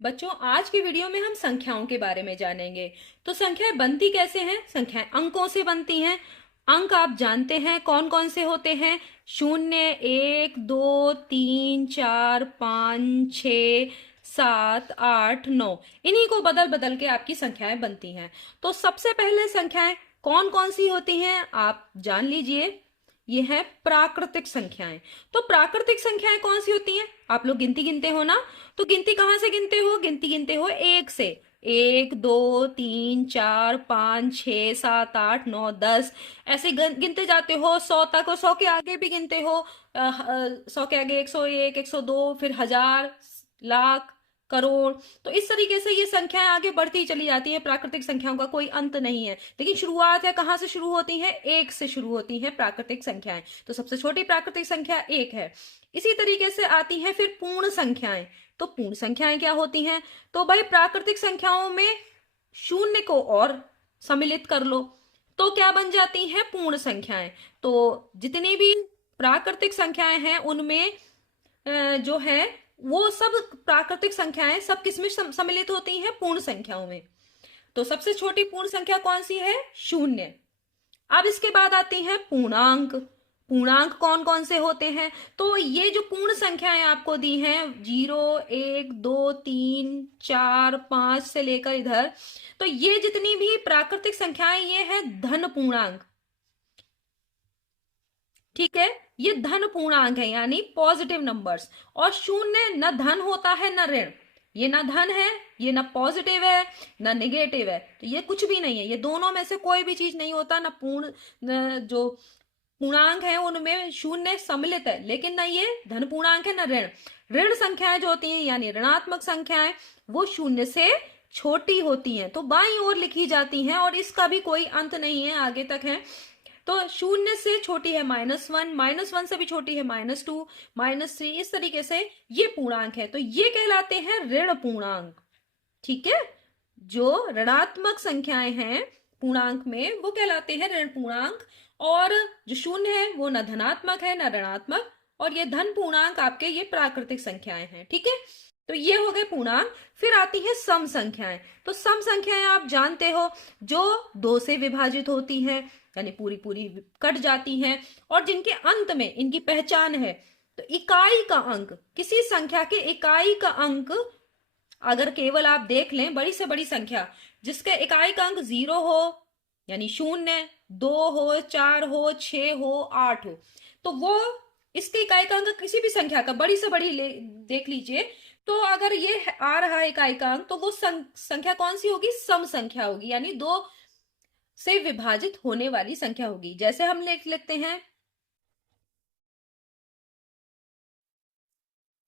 बच्चों, आज की वीडियो में हम संख्याओं के बारे में जानेंगे। तो संख्याएं बनती कैसे हैं? संख्याएं अंकों से बनती हैं। अंक आप जानते हैं कौन कौन से होते हैं? शून्य, एक, दो, तीन, चार, पाँच, छ, सात, आठ, नौ। इन्हीं को बदल बदल के आपकी संख्याएं बनती हैं। तो सबसे पहले संख्याएं कौन कौन सी होती हैं आप जान लीजिए। ये है प्राकृतिक संख्याएं। तो प्राकृतिक संख्याएं कौन सी होती हैं? आप लोग गिनती गिनते हो ना? तो गिनती कहाँ से गिनते हो? गिनती गिनते हो एक से। एक, दो, तीन, चार, पाँच, छ, सात, आठ, नौ, 10 ऐसे गिनते जाते हो 100 तक, और 100 के आगे भी गिनते हो। 100 के आगे 101, 102, फिर हजार, लाख, करोड़। तो इस तरीके से ये संख्याएं आगे बढ़ती चली जाती है। प्राकृतिक संख्याओं का कोई अंत नहीं है, लेकिन शुरुआत है कहाँ से शुरू होती है? एक से शुरू होती है प्राकृतिक संख्याएं। तो सबसे छोटी प्राकृतिक संख्या एक है। इसी तरीके से आती है फिर पूर्ण संख्याएं। तो पूर्ण संख्याएं क्या होती हैं? तो भाई प्राकृतिक संख्याओं में शून्य को और सम्मिलित कर लो तो क्या बन जाती हैं? पूर्ण संख्याएं। तो जितनी भी प्राकृतिक संख्याएं हैं उनमें जो है वो सब प्राकृतिक संख्याएं सब किसमें सम्मिलित होती हैं? पूर्ण संख्याओं में। तो सबसे छोटी पूर्ण संख्या कौन सी है? शून्य। अब इसके बाद आती है पूर्णांक। पूर्णांक कौन कौन से होते हैं? तो ये जो पूर्ण संख्याएं आपको दी हैं, 0, 1, 2, 3, 4, 5 से लेकर इधर, तो ये जितनी भी प्राकृतिक संख्याएं ये है धन पूर्णांक। ठीक है, ये धन पूर्णांक है यानी पॉजिटिव नंबर्स। और शून्य न धन होता है न ऋण। ये ना धन है, ये ना पॉजिटिव है, ना निगेटिव है। तो ये कुछ भी नहीं है, ये दोनों में से कोई भी चीज नहीं होता। ना पूर्ण जो पूर्णांक है उनमें शून्य सम्मिलित है, लेकिन ना ये धन पूर्णांक है ना ऋण। ऋण संख्याएं जो होती हैं यानी ऋणात्मक संख्याएं, वो शून्य से छोटी होती हैं, तो बाईं ओर लिखी जाती हैं और इसका भी कोई अंत नहीं है, आगे तक है। तो शून्य से छोटी है -1, -1 से भी छोटी है -2, -3। इस तरीके से ये पूर्णांक है, तो ये कहलाते हैं ऋण पूर्णांक। ठीक है, जो ऋणात्मक संख्याएं हैं पूर्णांक में वो कहलाते हैं ऋण पूर्णांक। और जो शून्य है वो न धनात्मक है न ऋणात्मक, और ये धन पूर्णांक आपके ये प्राकृतिक संख्याएं हैं। ठीक है, तो ये हो गए पूर्णांक। फिर आती है सम संख्याएं। तो सम संख्याएं आप जानते हो, जो 2 से विभाजित होती हैं यानी पूरी पूरी कट जाती हैं, और जिनके अंत में इनकी पहचान है। तो इकाई का अंक, किसी संख्या के इकाई का अंक अगर केवल आप देख लें, बड़ी से बड़ी संख्या जिसके इकाई का अंक 0 हो यानी शून्य, 2 हो, 4 हो, 6 हो, 8 हो, तो वो इसके इकाई का अंक किसी भी संख्या का बड़ी से बड़ी देख लीजिए। तो अगर ये आ रहा है इकाई का अंक, तो वो संख्या कौन सी होगी? सम संख्या होगी, यानी 2 से विभाजित होने वाली संख्या होगी। जैसे हम लिख लेते हैं,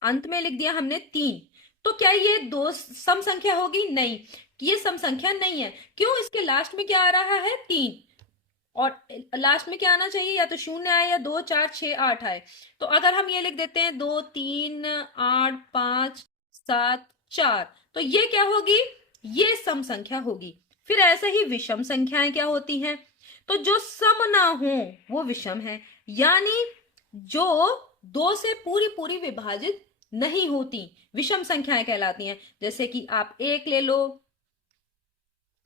अंत में लिख दिया हमने 3, तो क्या ये 2 सम संख्या होगी? नहीं, ये सम संख्या नहीं है। क्यों? इसके लास्ट में क्या आ रहा है? 3। और लास्ट में क्या आना चाहिए? या तो शून्य आए या 2, 4, 6, 8 आए। तो अगर हम ये लिख देते हैं 2, 3, 8, 5, 7, 4, तो ये क्या होगी? ये सम संख्या होगी। फिर ऐसे ही विषम संख्याएं क्या होती हैं? तो जो सम ना हो वो विषम है, यानी जो 2 से पूरी पूरी विभाजित नहीं होती, विषम संख्याएं कहलाती हैं। जैसे कि आप 1 ले लो,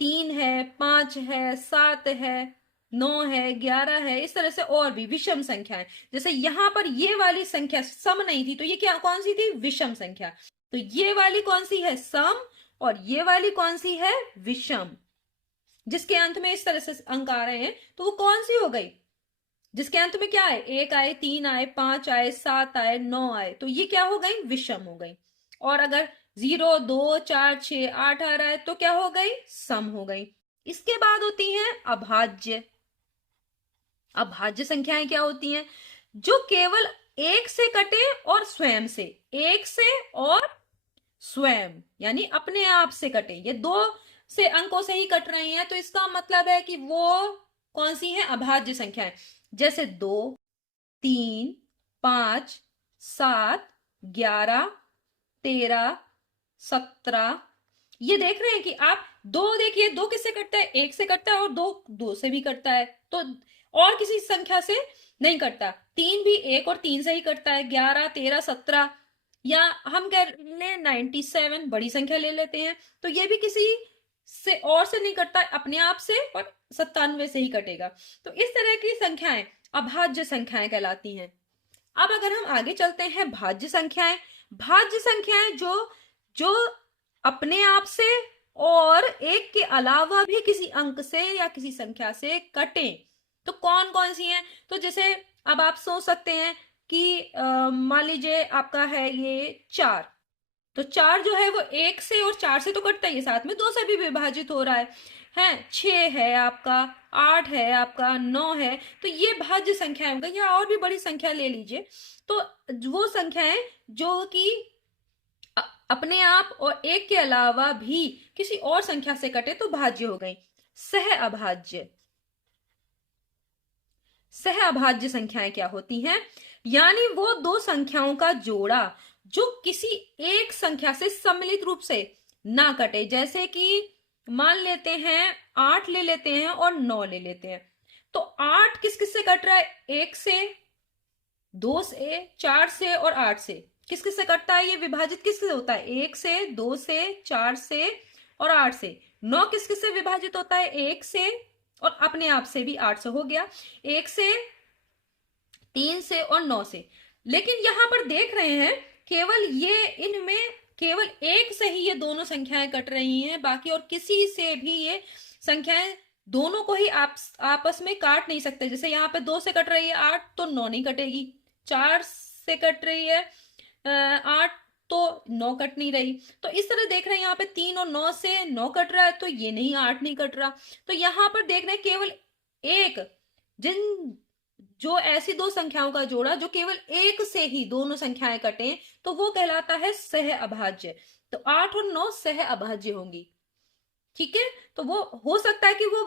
3 है, 5 है, 7 है, 9 है, 11 है, इस तरह से और भी विषम संख्याएं। जैसे यहां पर ये वाली संख्या सम नहीं थी, तो ये क्या कौन सी थी? विषम संख्या। तो ये वाली कौन सी है? सम। और ये वाली कौन सी है? विषम। जिसके अंत में इस तरह से अंक आ रहे हैं, तो वो कौन सी हो गई? जिसके अंत में क्या आए? 1 आए, 3 आए, 5 आए, 7 आए, 9 आए, तो ये क्या हो गई? विषम हो गई। और अगर 0, 2, 4, 6, 8 आ रहा है तो क्या हो गई? सम हो गई। इसके बाद होती हैं अभाज्य। अभाज्य संख्याएं क्या होती हैं? जो केवल एक से कटे और स्वयं से, एक से और स्वयं यानी अपने आप से कटे। ये 2 से अंकों से ही कट रही हैं, तो इसका मतलब है कि वो कौन सी है? अभाज्य संख्याएं। जैसे 2, 3, 5, 7, 11, 13, 17। ये देख रहे हैं कि आप 2, देखिए 2 किससे कटता है? 1 से कटता है, और 2 से भी कटता है, तो और किसी संख्या से नहीं कटता। 3 भी 1 और 3 से ही कटता है। 11, 13, 17, या हम कह लें 97 बड़ी संख्या ले लेते हैं, तो ये भी किसी से और से नहीं कटता, अपने आप से और 97 से ही कटेगा। तो इस तरह की संख्याएं अभाज्य संख्याएं कहलाती हैं। अब अगर हम आगे चलते हैं, भाज्य संख्याएं। भाज्य संख्याएं जो जो अपने आप से और एक के अलावा भी किसी अंक से या किसी संख्या से कटे, तो कौन कौन सी हैं? तो जैसे अब आप सोच सकते हैं कि मान लीजिए आपका है ये 4, तो 4 जो है वो 1 से और 4 से तो कटता ही है, साथ में 2 से भी विभाजित हो रहा है 6 है आपका, 8 है आपका, 9 है, तो ये भाज्य संख्या होगा। या और भी बड़ी संख्या ले लीजिए, तो वो संख्याएं जो कि अपने आप और एक के अलावा भी किसी और संख्या से कटे तो भाज्य हो गई। सह अभाज्य, सह अभाज्य संख्याएं क्या होती हैं? यानी वो दो संख्याओं का जोड़ा जो किसी एक संख्या से सम्मिलित रूप से ना कटे। जैसे कि मान लेते हैं 8 ले लेते हैं और 9 ले लेते हैं, तो 8 किस किस से कट रहा है? 1 से, 2 से, 4 से और 8 से। किस किस से कटता है? ये विभाजित किस से होता है? 1 से, 2 से, 4 से और 8 से। 9 किस किस से विभाजित होता है? 1 से और अपने आप से भी 8 से हो गया, 1 से, 3 से और 9 से। लेकिन यहां पर देख रहे हैं केवल ये इनमें केवल एक से ही ये दोनों संख्याएं कट रही हैं, बाकी और किसी से भी ये संख्याएं दोनों को ही आपस में काट नहीं सकते। जैसे यहाँ पे 2 से कट रही है 8 तो 9 नहीं कटेगी, 4 से कट रही है 8 तो 9 कट नहीं रही। तो इस तरह देख रहे हैं यहाँ पे 3 और 9 से 9 कट रहा है तो ये नहीं, 8 नहीं कट रहा। तो यहाँ पर देख रहे हैं केवल एक, जिन जो ऐसी दो संख्याओं का जोड़ा जो केवल एक से ही दोनों संख्याएं कटे तो वो कहलाता है सह अभाज्य। तो 8 और 9 सह अभाज्य होंगी। ठीक है, तो वो हो सकता है कि वो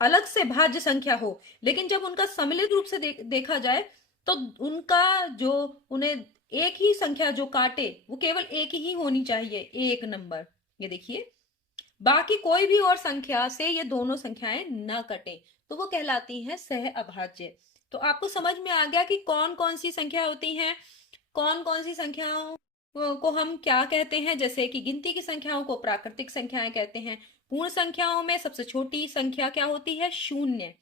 अलग से भाज्य संख्या हो, लेकिन जब उनका सम्मिलित रूप से देखा जाए तो उनका जो उन्हें एक ही संख्या जो काटे वो केवल एक ही होनी चाहिए, एक नंबर। ये देखिए, बाकी कोई भी और संख्या से ये दोनों संख्याएं न कटे तो वो कहलाती हैं सह अभाज्य। तो आपको समझ में आ गया कि कौन कौन सी संख्या होती हैं, कौन कौन सी संख्याओं को हम क्या कहते हैं। जैसे कि गिनती की संख्याओं को प्राकृतिक संख्याएं कहते हैं। पूर्ण संख्याओं में सबसे छोटी संख्या क्या होती है? शून्य।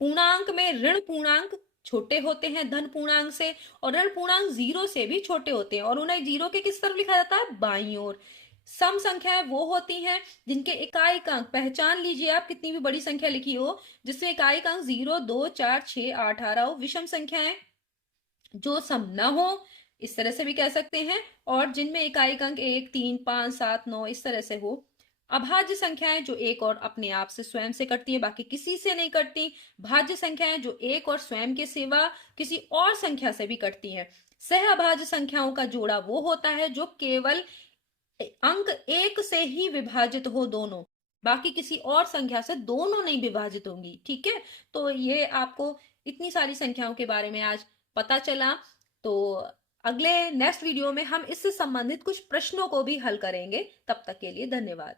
पूर्णांक में ऋण पूर्णांक छोटे होते हैं धन पूर्णांक से, और ऋण पूर्णांक 0 से भी छोटे होते हैं और उन्हें 0 के किस तरफ लिखा जाता है? बाईं ओर। सम संख्याएं वो होती हैं जिनके इकाई अंक, पहचान लीजिए आप कितनी भी बड़ी संख्या लिखी हो जिसमें इकाई अंक 0, 2, 4, 6, 8 आ रहा हो। विषम संख्याएं जो सम न हो, इस तरह से भी कह सकते हैं, और जिनमें इकाई अंक 1, 3, 5, 7, 9 इस तरह से हो। अभाज्य संख्याएं जो एक और अपने आप से स्वयं से कटती है, बाकी किसी से नहीं कटती। भाज्य संख्याएं जो एक और स्वयं के सिवा किसी और संख्या से भी कटती हैं। सह अभाज्य संख्याओं का जोड़ा वो होता है जो केवल अंक 1 से ही विभाजित हो दोनों, बाकी किसी और संख्या से दोनों नहीं विभाजित होंगी। ठीक है, तो ये आपको इतनी सारी संख्याओं के बारे में आज पता चला। तो अगले नेक्स्ट वीडियो में हम इससे संबंधित कुछ प्रश्नों को भी हल करेंगे। तब तक के लिए धन्यवाद।